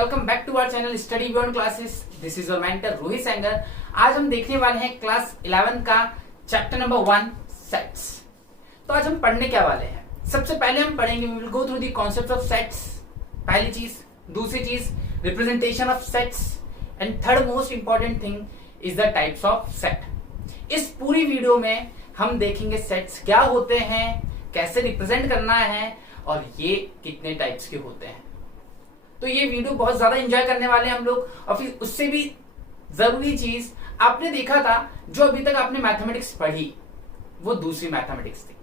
Welcome back to our channel study beyond classes. This is your mentor Rohit Sengar. आज हम देखने वाले हैं क्लास 11 का चैप्टर नंबर 1 सेट्स। तो आज हम पढ़ने क्या वाले हैं? सबसे पहले हम पढ़ेंगे, we will go through the concept of sets. पहली चीज, दूसरी चीज representation of sets, and third most important thing is the types of set. इस पूरी वीडियो में हम देखेंगे सेट्स क्या होते हैं, कैसे रिप्रेजेंट करना है और ये कितने टाइप्स के होते हैं। तो ये वीडियो बहुत ज्यादा एंजॉय करने वाले हैं हम लोग। और फिर उससे भी जरूरी चीज, आपने देखा था जो अभी तक आपने मैथमेटिक्स पढ़ी वो दूसरी मैथमेटिक्स थी।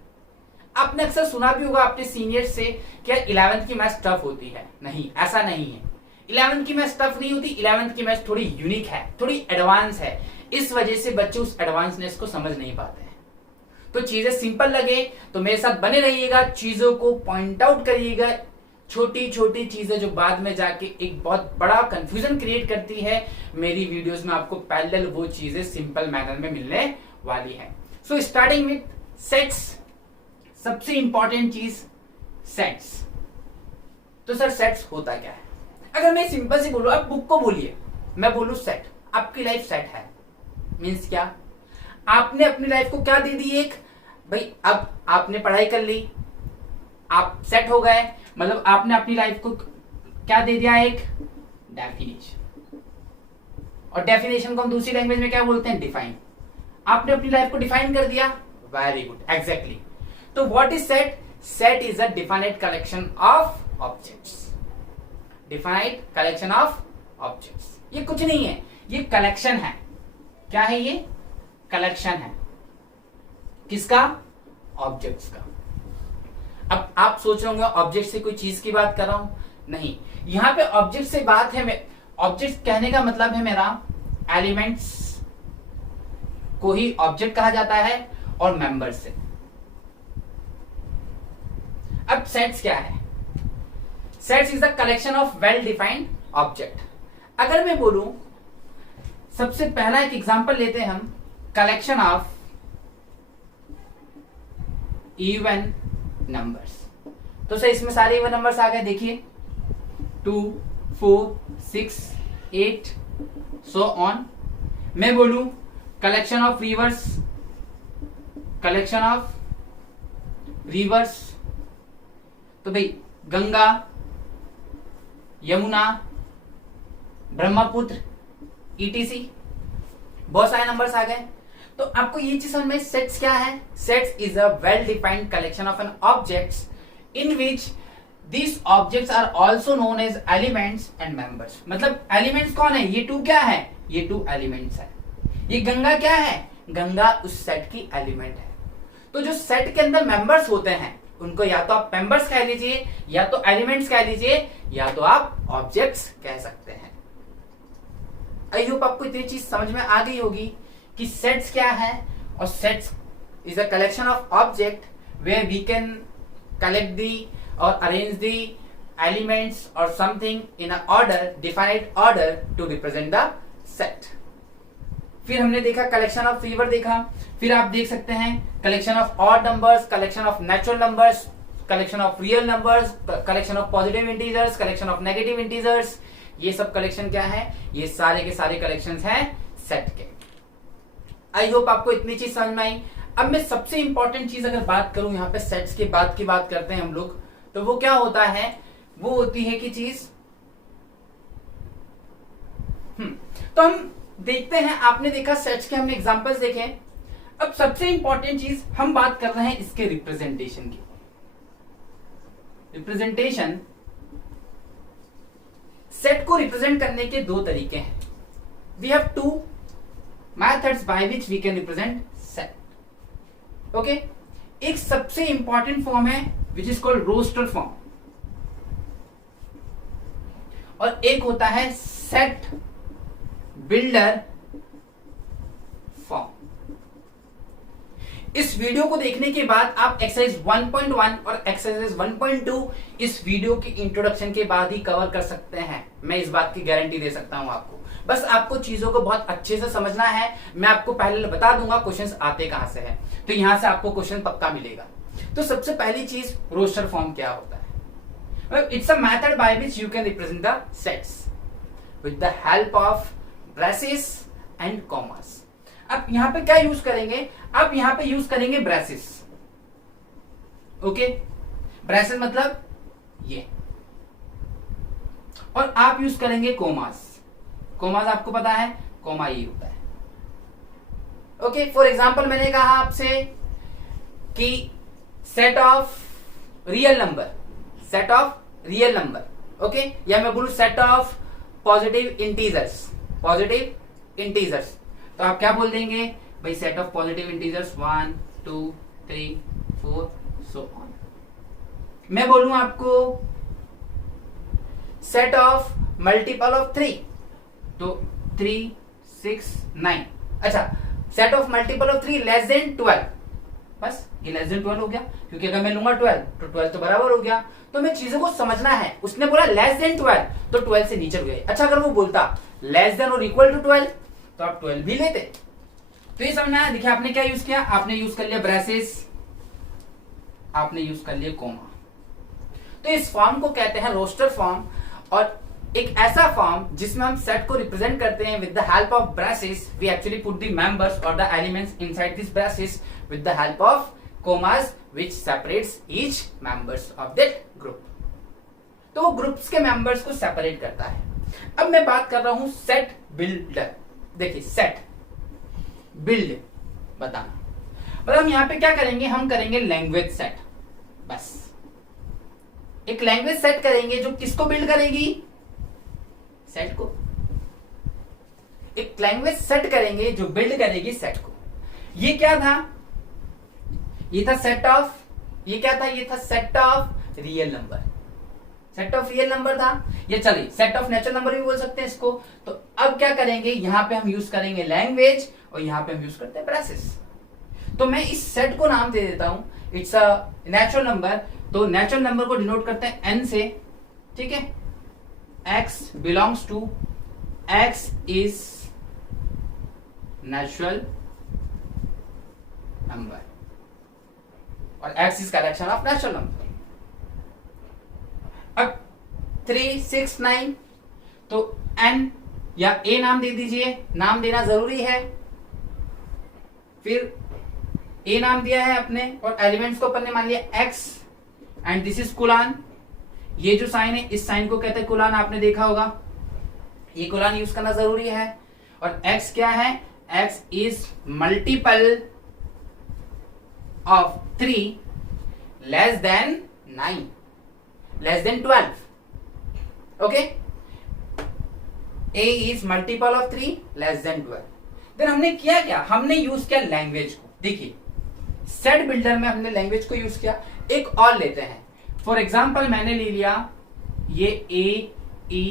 आपने अक्सर सुना भी होगा अपने सीनियर्स से क्या 11th की मैथ्स टफ होती है। नहीं, ऐसा नहीं है। 11th की मैथ्स टफ नहीं होती। 11th की मैथ्स थोड़ी यूनिक है, थोड़ी एडवांस है। इस वजह से बच्चे उस एडवांसनेस को समझ नहीं पाते हैं। तो चीजें सिंपल लगे तो मेरे साथ बने रहिएगा, चीजों को पॉइंट आउट करिएगा। छोटी छोटी चीजें जो बाद में जाके एक बहुत बड़ा कंफ्यूजन क्रिएट करती है, मेरी वीडियोस में आपको पैरेलल वो चीजें सिंपल मैनर में मिलने वाली है। So starting with sets. सबसे इंपॉर्टेंट चीज सेट्स। तो सर सेट्स होता क्या है? अगर मैं सिंपल से बोलूं, आप बुक को बोलिए, मैं बोलूं सेट, आपकी लाइफ सेट है। मीन्स क्या? आपने अपनी लाइफ को क्या दे दी? एक भाई, अब आपने पढ़ाई कर ली, आप सेट हो गए। मतलब आपने अपनी लाइफ को क्या दे दिया? एक डेफिनेशन। और डेफिनेशन को हम दूसरी लैंग्वेज में क्या बोलते हैं? डिफाइन। आपने अपनी लाइफ को डिफाइन कर दिया। Very good, exactly. तो what is set? Set is a definite collection of objects. Definite collection of objects. ये कुछ नहीं है, ये कलेक्शन है। क्या है ये? कलेक्शन है। किसका? ऑब्जेक्ट्स का। अब आप सोच रहे होंगे ऑब्जेक्ट से कोई चीज की बात कर रहा हूं। नहीं, यहां पे ऑब्जेक्ट से बात है। ऑब्जेक्ट कहने का मतलब है मेरा एलिमेंट्स को ही ऑब्जेक्ट कहा जाता है और मेंबर से। अब सेट्स क्या है? Sets is the collection of well defined object. अगर मैं बोलूं, सबसे पहला एक एग्जांपल लेते हैं हम, कलेक्शन ऑफ इवन नंबर्स। तो सर इसमें सारे इवन नंबर्स आ गए। देखिए 2, 4, 6, 8 सो ऑन। मैं बोलूं collection of reverse, collection of reverse, तो भाई गंगा, यमुना, ब्रह्मपुत्र, ईटीसी, बहुत सारे नंबर्स आ गए। तो आपको ये चीज समझ में, सेट्स क्या है? Sets is a well defined collection of an objects in which these objects are also known as elements and members. मतलब एलिमेंट्स कौन है? ये 2 क्या है? ये 2 एलिमेंट्स है। ये गंगा क्या है? गंगा उस सेट की एलिमेंट है। तो जो सेट के अंदर मेंबर्स होते हैं उनको या तो आप मेंबर्स कह लीजिए, या तो एलिमेंट्स कह लीजिए, या तो आप ऑब्जेक्ट्स कह सकते हैं। आई होप आपको इतनी चीज समझ में आ गई होगी कि सेट्स क्या है। और sets is a collection of object where we can collect the और अरेंज दी एलिमेंट्स और something in a order, defined order to represent the set. फिर हमने देखा कलेक्शन ऑफ रिवर देखा। फिर आप देख सकते हैं collection of odd numbers, collection of natural numbers, collection of real numbers, collection of positive integers, collection of negative integers. ये सब कलेक्शन क्या है? ये सारे के सारे कलेक्शंस हैं सेट के। आई होप आपको इतनी चीज समझ में आई। अब मैं सबसे इंपॉर्टेंट चीज अगर बात करूं, यहाँ पे सेट्स के बाद की बात करते हैं हम लोग, तो वो क्या होता है? वो होती है कि चीज तो हम देखते हैं, आपने देखा सेट्स के, हमने एग्जांपल्स देखे। अब सबसे इंपॉर्टेंट चीज हम बात कर रहे हैं इसके रिप्रेजेंटेशन की। रिप्रेजेंटेशन, सेट को रिप्रेजेंट करने के 2 तरीके हैं। We have 2 methods by which we can represent set. Okay? एक सबसे इंपॉर्टेंट फॉर्म है which is called roster form, और एक होता है set builder form। इस वीडियो को देखने के बाद आप एक्सरसाइज 1.1 और एक्सरसाइज 1.2 इस वीडियो की इंट्रोडक्शन के बाद ही कवर कर सकते हैं। मैं इस बात की गारंटी दे सकता हूं आपको। बस आपको चीजों को बहुत अच्छे से समझना है। मैं आपको पहले बता दूंगा क्वेश्चंस आते कहां से हैं, तो यहां से आपको क्वेश्चन पक्का मिलेगा। तो सबसे पहली चीज रोस्टर फॉर्म क्या होता है? It's a method by which you can represent the sets with the help of braces and commas. अब यहां पे क्या यूज करेंगे, अब यहां पे यूज करेंगे ब्रेसेस. ओके, ब्रेसेस मतलब ये, और आप यूज करेंगे कोमास. कोमास आपको पता है, कोमा ये होता है. ओके, फॉर एग्जाम्पल मैंने कहा आपसे कि set of real number, set of real number. Okay, या मैं बोलूं set of positive integers, positive integers. तो आप क्या बोल देंगे भाई, set of positive integers 1 2 3 4 so on. मैं बोलूं आपको सेट ऑफ मल्टीपल ऑफ 3, तो 3 6 9. अच्छा, set of multiple of 3 less than 12. बस ये लेस देन 12 हो गया, क्योंकि अगर मैं लूंगा 12 तो 12 तो बराबर हो गया. तो मैं चीजों को समझना है. उसने बोला लेस देन 12 तो 12 से नीचे गए. अच्छा, अगर वो बोलता लेस देन और इक्वल टू 12 तो आप 12 भी लेते. तो ये समझना है. देखिए आपने क्या यूज किया, आपने यूज कर लिया ब्रेसेस, आपने यूज कर लिया कोमा. तो इस फॉर्म को कहते हैं रोस्टर फॉर्म, और एक ऐसा फॉर्म जिसमें हम सेट को रिप्रेजेंट करते हैं with the help of braces. We actually put the members और the elements inside this braces with the help of commas which separates each members of that group. तो वो ग्रुप्स के members को separate करता है. अब मैं बात कर रहा हूं सेट बिल्डर. देखिए सेट बिल्ड बताना, मतलब हम यहां पे क्या करेंगे, हम करेंगे लैंग्वेज सेट. बस एक लैंग्वेज सेट करेंगे जो किसको बिल्ड करेगी, सेट को. एक लैंग्वेज सेट करेंगे जो बिल्ड करेगी सेट को. ये क्या था, ये था सेट ऑफ, ये क्या था, ये था set of real number. Set of real number था. ये चलिए सेट ऑफ नेचुरल नंबर भी बोल सकते हैं इसको. तो अब क्या करेंगे, यहां पे हम यूज करेंगे लैंग्वेज, और यहां पे हम यूज करते हैं ब्रेसेस. तो मैं इस सेट को नाम दे देता हूं, इट्स अ नेचुरल नंबर. तो नेचुरल नंबर को डिनोट करते हैं एन से. ठीक है, x belongs to, x is natural number और x is collection of natural number. अब 3 6 9, तो n या a नाम दे दीजिए, नाम देना जरूरी है. फिर a नाम दिया है अपने, और एलिमेंट्स को अपन ने मान लिया x, एंड दिस इज कुलान. ये जो साइन है, इस साइन को कहते हैं कुलान, आपने देखा होगा. ये कुलान यूज करना जरूरी है. और x क्या है, x is multiple of 3 less than 9, less than 12. Okay, a is multiple of 3 less than 12. then हमने किया क्या, हमने यूज किया लैंग्वेज को. देखिए सेट बिल्डर में हमने लैंग्वेज को यूज किया. एक और लेते हैं. फॉर एग्जाम्पल मैंने ले लिया ये A E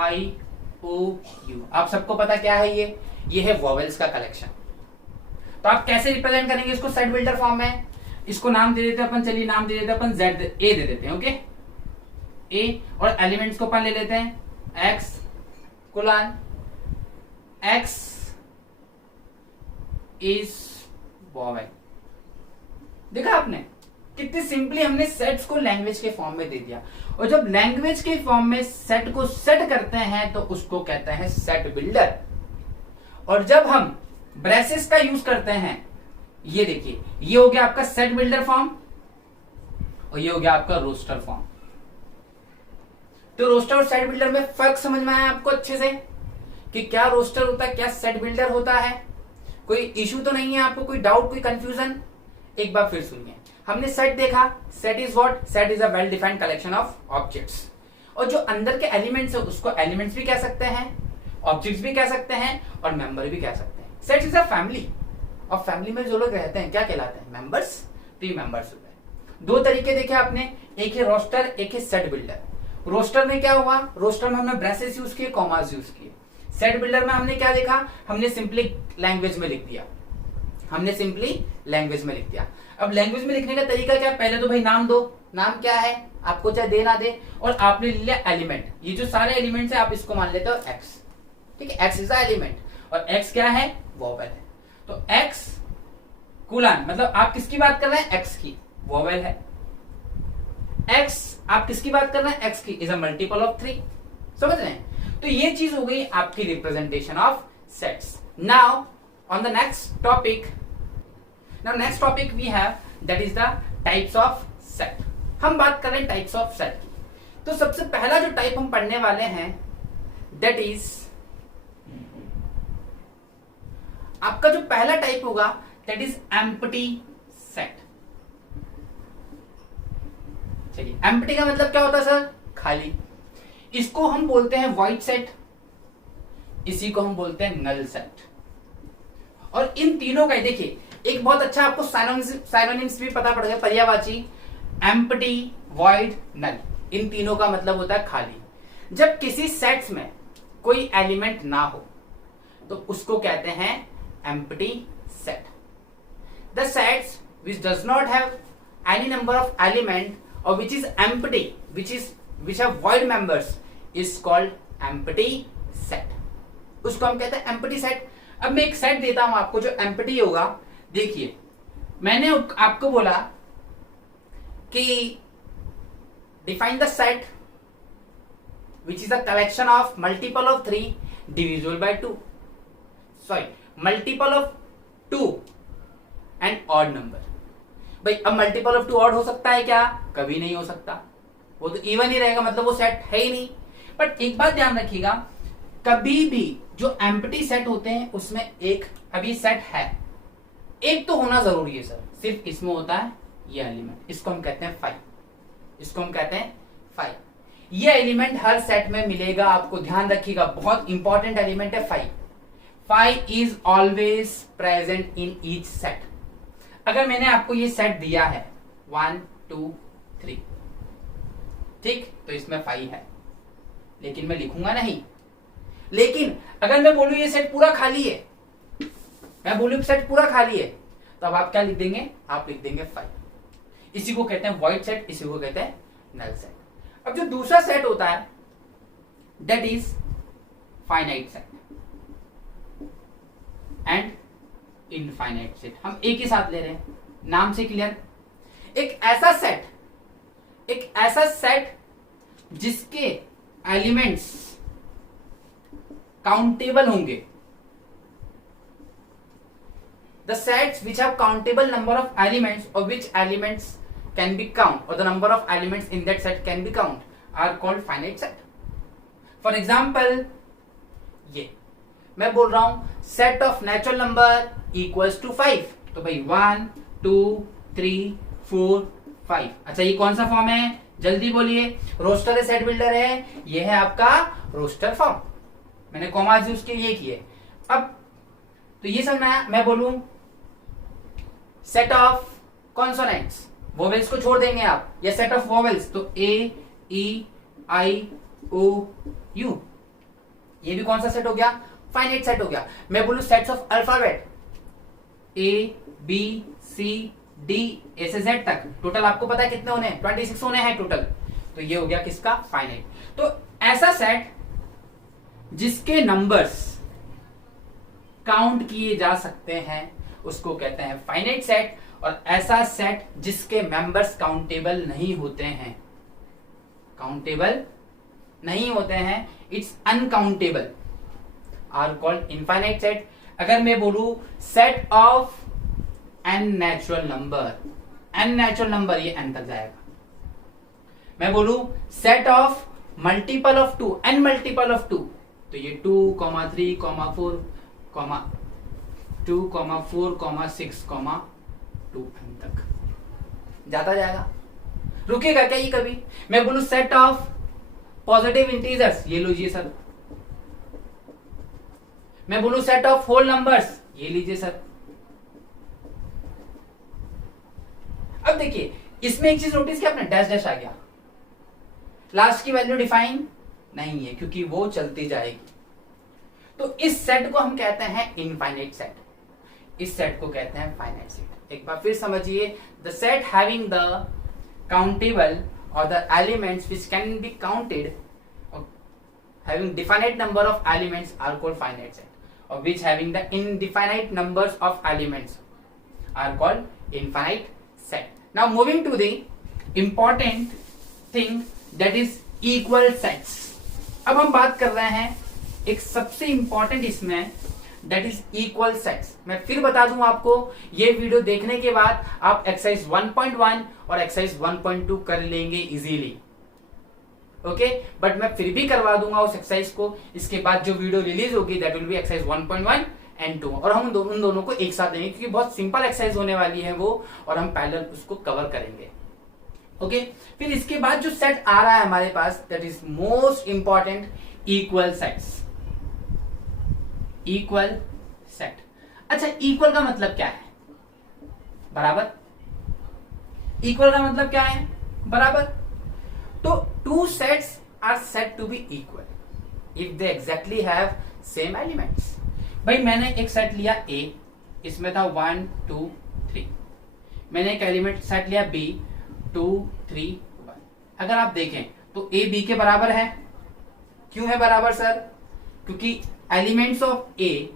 I O U. आप सबको पता क्या है, ये है वॉवेल्स का कलेक्शन. तो आप कैसे रिप्रेजेंट करेंगे इसको सेट बिल्डर फॉर्म में. इसको नाम दे देते हैं अपन, चलिए नाम दे देते हैं अपन Z A दे देते हैं. ओके, A, और एलिमेंट्स को अपन ले लेते हैं X कुलान, X इज वॉवेल. देखा आपने कितनी सिंपली हमने सेट्स को लैंग्वेज के फॉर्म में दे दिया. और जब लैंग्वेज के फॉर्म में सेट को सेट करते हैं तो उसको कहते हैं सेट बिल्डर. और जब हम ब्रेसेस का यूज करते हैं, ये देखिए ये हो गया आपका सेट बिल्डर फॉर्म, और ये हो गया आपका रोस्टर फॉर्म. तो रोस्टर और सेट बिल्डर में फर्क समझ में आया आपको अच्छे से, कि क्या रोस्टर होता है, क्या सेट बिल्डर होता है. कोई इश्यू तो नहीं है आपको, कोई डाउट, कोई कंफ्यूजन. एक बार फिर सुनिए. हमने सेट देखा, set is what, set is a well defined collection of objects. और जो अंदर के एलिमेंट्स है उसको एलिमेंट्स भी कह सकते हैं, ऑब्जेक्ट्स भी कह सकते हैं, और मेंबर भी कह सकते हैं. सेट इज अ फैमिली, और फैमिली में जो लोग रहते हैं क्या कहलाते हैं, मेंबर्स. तो ये मेंबर्स होते हैं. दो तरीके देखे आपने, एक है रोस्टर, एक है सेट बिल्डर. रोस्टर में क्या हुआ, रोस्टर में हमने ब्रेसेस यूज किए, कॉमास यूज किए. सेट बिल्डर में हमने क्या देखा, हमने सिंपली लैंग्वेज में लिख दिया, हमने सिंपली लैंग्वेज में लिख दिया. अब लैंग्वेज में लिखने का तरीका क्या, पहले तो भाई नाम दो, नाम क्या है आपको चाहे दे ना दे, और आपने लिया एलिमेंट. ये जो सारे एलिमेंट्स है आप इसको मान लेते हो x. ठीक है, x इज द एलिमेंट, और x क्या है, वोवेल है. तो x कुलान, मतलब आप किसकी बात कर रहे हैं, x की, वोवेल है. x आप किसकी बात कर रहे हैं, x की इज अ मल्टीपल ऑफ 3, समझ रहे हैं। तो ये चीज हो गई आपकी representation of sets. Now on the next topic, now next topic we have that is the types of set. हम बात कर रहे हैं टाइप्स ऑफ सेट। तो सबसे पहला जो टाइप हम पढ़ने वाले हैं दैट इज, आपका जो पहला टाइप होगा दैट इज एम्प्टी सेट। चलिए, एम्प्टी का मतलब क्या होता है सर, खाली। इसको हम बोलते हैं वॉइड सेट, इसी को हम बोलते हैं नल सेट। और इन तीनों का देखिए, एक बहुत अच्छा आपको साइनोनिम्स भी पता पड़ गया, पर्यायवाची, एम्प्टी, वॉइड, नल, इन तीनों का मतलब होता है खाली। जब किसी सेट्स में कोई एलिमेंट ना हो तो उसको कहते हैं empty set. The sets which does not have any number of element or which is empty, which have void members is called empty set। उसको हम कहते हैं empty set। अब मैं एक सेट देता हूं आपको जो empty होगा। देखिए, मैंने आपको बोला कि define the set which is a collection of multiple of 3 divisible by 2, sorry, multiple of 2 and odd number। भाई अब मल्टीपल ऑफ 2 ऑड हो सकता है क्या, कभी नहीं हो सकता, वो तो इवन ही रहेगा, मतलब वो सेट है ही नहीं। बट एक बात ध्यान रखिएगा, कभी भी जो एम्प्टी सेट होते हैं उसमें एक, अभी सेट है, एक तो होना जरूरी है सर, सिर्फ इसमें होता है ये एलिमेंट, इसको हम कहते हैं 5, इसको हम कहते हैं 5। ये एलिमेंट हर सेट में मिलेगा, आपको ध्यान रखिएगा, बहुत इंपॉर्टेंट एलिमेंट है 5। 5 is always present in each set. अगर मैंने आपको ये सेट दिया है 1 2 3, ठीक, तो इसमें 5 है, लेकिन मैं लिखूंगा नहीं। लेकिन अगर मैं बोलूं ये सेट पूरा खाली है, मैं बोलूं सेट पूरा खाली है, तो अब आप क्या लिख देंगे, आप लिख देंगे 5। इसी को कहते हैं वॉइड सेट, इसी को कहते हैं नल सेट। अब जो दूसरा सेट होता है that is finite set and infinite set. हम एक ही साथ ले रहे हैं, नाम से क्लियर। एक ऐसा सेट जिसके एलिमेंट्स काउंटेबल होंगे, the sets which have countable number of elements और which elements can be count और the number of elements in that set can be count are called finite set. For example, ये मैं बोल रहा हूं set of natural number equals to 5, तो भाई 1 2 3 4 5। अच्छा, ये कौन सा फॉर्म है, जल्दी बोलिए। रोस्टर है, सेट बिल्डर है, ये है आपका रोस्टर फॉर्म, मैंने कॉमास यूज के ये किए। अब तो ये समझना, मैं बोलूं सेट ऑफ कॉन्सोनेंट्स, वोवेल्स को छोड़ देंगे आप, या सेट ऑफ वोवेल्स, तो ए ई आई ओ यू, ये भी कौन सा सेट हो गया, फाइनाइट सेट हो गया। मैं बोलूं sets of alphabet A B C D A से जेड तक, टोटल आपको पता है कितने होने हैं, 26 होने हैं टोटल, तो ये हो गया किसका, फाइनाइट। तो ऐसा सेट जिसके नंबर्स काउंट किए जा सकते हैं उसको कहते हैं फाइनाइट सेट। और ऐसा सेट जिसके मेंबर्स काउंटेबल नहीं होते हैं, काउंटेबल नहीं होते हैं, it's uncountable, are called infinite set. अगर मैं बोलूं set of N natural number, N natural number, ये एन तक जाएगा। मैं बोलूं set of multiple of 2, N multiple of 2, तो ये 2, 3, 4, 2, 4, 6, 2 एन तक जाता जाएगा, रुकेगा क्या ये कभी। मैं बोलूं सेट ऑफ पॉजिटिव इंटीजर्स, ये लीजिए सर। मैं बोलूं सेट ऑफ होल नंबर्स, ये लीजिए सर। अब देखिए, इसमें एक चीज नोटिस किया आपने, डैश डैश आ गया, लास्ट की वैल्यू डिफाइन नहीं है क्योंकि वो चलती जाएगी। तो इस सेट को हम कहते हैं इनफाइनाइट सेट, इस सेट को कहते हैं फाइनाइट सेट। एक बार फिर समझिए, the set having the countable or the elements which can be counted having definite number of elements are called finite set, or which having the indefinite numbers of elements are called infinite set. Now moving to the important thing that is equal sets. अब हम बात कर रहे हैं एक सबसे important इसमें, that is equal sets. मैं फिर बता दूं आपको, ये वीडियो देखने के बाद आप एक्सरसाइज 1.1 और एक्सरसाइज 1.2 कर लेंगे इजीली, ओके। बट मैं फिर भी करवा दूंगा उस एक्सरसाइज को। इसके बाद जो वीडियो रिलीज होगी that will be exercise 1.1 and 2, और हम उन दोनों को एक साथ देंगे क्योंकि बहुत सिंपल एक्सरसाइज होने वाली है वो, और हम पैरेलल उसको कवर करेंगे, ओके। फिर इसके बाद जो सेट आ रहा है हमारे पास, that is most important, equal sets. Equal set, अच्छा इक्वल का मतलब क्या है? बराबर। इक्वल का मतलब क्या है? बराबर। तो two sets are said to be equal if they exactly have same elements. भाई मैंने एक सेट लिया A, इसमें था 1 2 3। मैंने एक एलिमेंट सेट लिया B 2 3 1। अगर आप देखें तो A B के बराबर है। क्यों है बराबर सर? क्योंकि एलिमेंट्स ऑफ A,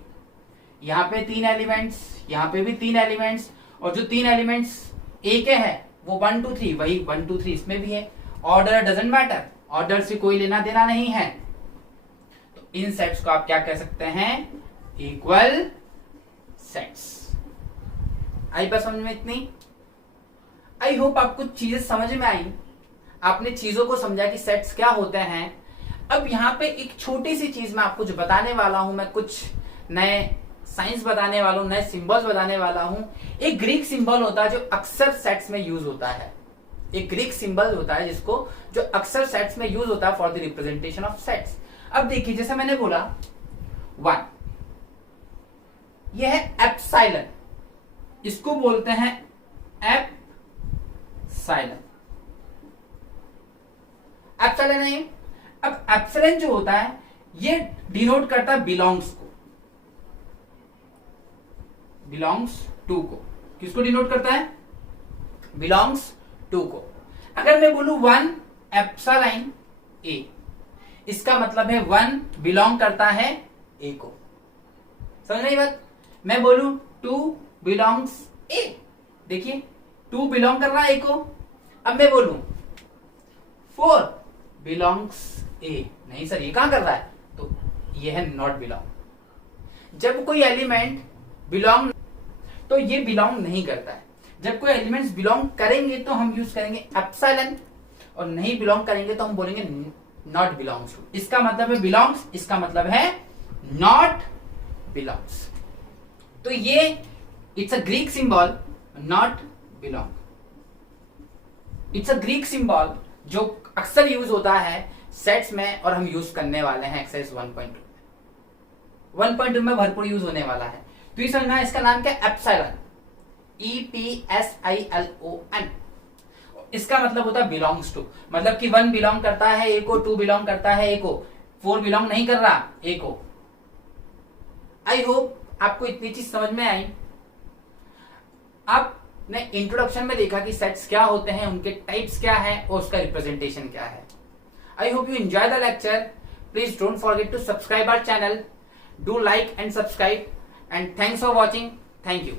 यहां पे 3 एलिमेंट्स, यहां पे भी 3 एलिमेंट्स, और जो 3 एलिमेंट्स A के हैं वो 1 2 3, वही 1 2 3 इसमें भी है। ऑर्डर डजंट मैटर, ऑर्डर से कोई लेना देना नहीं है। तो इन सेट्स को आप क्या कह सकते हैं? Equal sets. आई बस समझ में इतनी? आई होप आपको चीजें समझ में आई, आपने चीजों को समझा कि सेट्स क्या होते हैं। अब यहाँ पे एक छोटी सी चीज मैं आपको जो बताने वाला हूं, मैं कुछ नए साइंस बताने वाला हूं, नए सिंबल्स बताने वाला हूं। एक ग्रीक सिंबल होता है जो अक्सर सेट्स में यूज होता है। एक ग्रीक सिंबल होता है जिसको, जो अक्सर सेट्स में यूज होता है for the representation of sets. अब देखिए, जैसे मैंने बोला 1, यह है एप्सिलॉन, इसको बोलते हैं एप्सिलॉन। एप्सिलॉन है। अब एप्सिलॉन जो होता है ये डिनोट करता है बिलोंग्स को, बिलोंग्स टू को। किसको डिनोट करता है? बिलोंग्स टू को। अगर मैं बोलूं 1 एप्सिलॉन A, इसका मतलब है 1 बिलोंग करता है A को। समझ रही बात? मैं बोलूं 2 बिलोंग्स A, देखिए 2 बिलोंग कर रहा है A को। अब मैं बोलूं 4 बिलोंग्स A, नहीं सर ये कहां कर रहा है? तो ये है नॉट बिलोंग। जब कोई एलिमेंट बिलोंग, तो ये बिलोंग नहीं करता है। जब कोई एलिमेंट्स बिलोंग करेंगे तो हम यूज करेंगे एप्सिलॉन, और नहीं बिलोंग करेंगे तो हम बोलेंगे नॉट बिलोंग्स टू। इसका मतलब है बिलोंग्स, इसका मतलब है नॉट बिलोंग्स। तो ये it's a Greek symbol, not belong. It's a Greek symbol जो अक्सर यूज होता है सेट्स में, और हम यूज करने वाले हैं एक्सरसाइज 1.2 में भरपूर यूज होने वाला है। तो ये समझना, इसका नाम क्या? Epsilon, EPSILON। इसका मतलब होता है बिलोंग्स टू, मतलब कि 1 बिलोंग करता है A को, 2 बिलोंग करता है A को, 4 बिलोंग नहीं कर रहा A को। आई होप आपको इतनी चीज समझ में आई। आपने इंट्रोडक्शन में देखा कि सेट्स क्या होते हैं, उनके टाइप्स क्या है और उसका रिप्रेजेंटेशन क्या है। I hope you enjoy the lecture. Please don't forget to subscribe our channel, do like and subscribe, and thanks for watching. Thank you.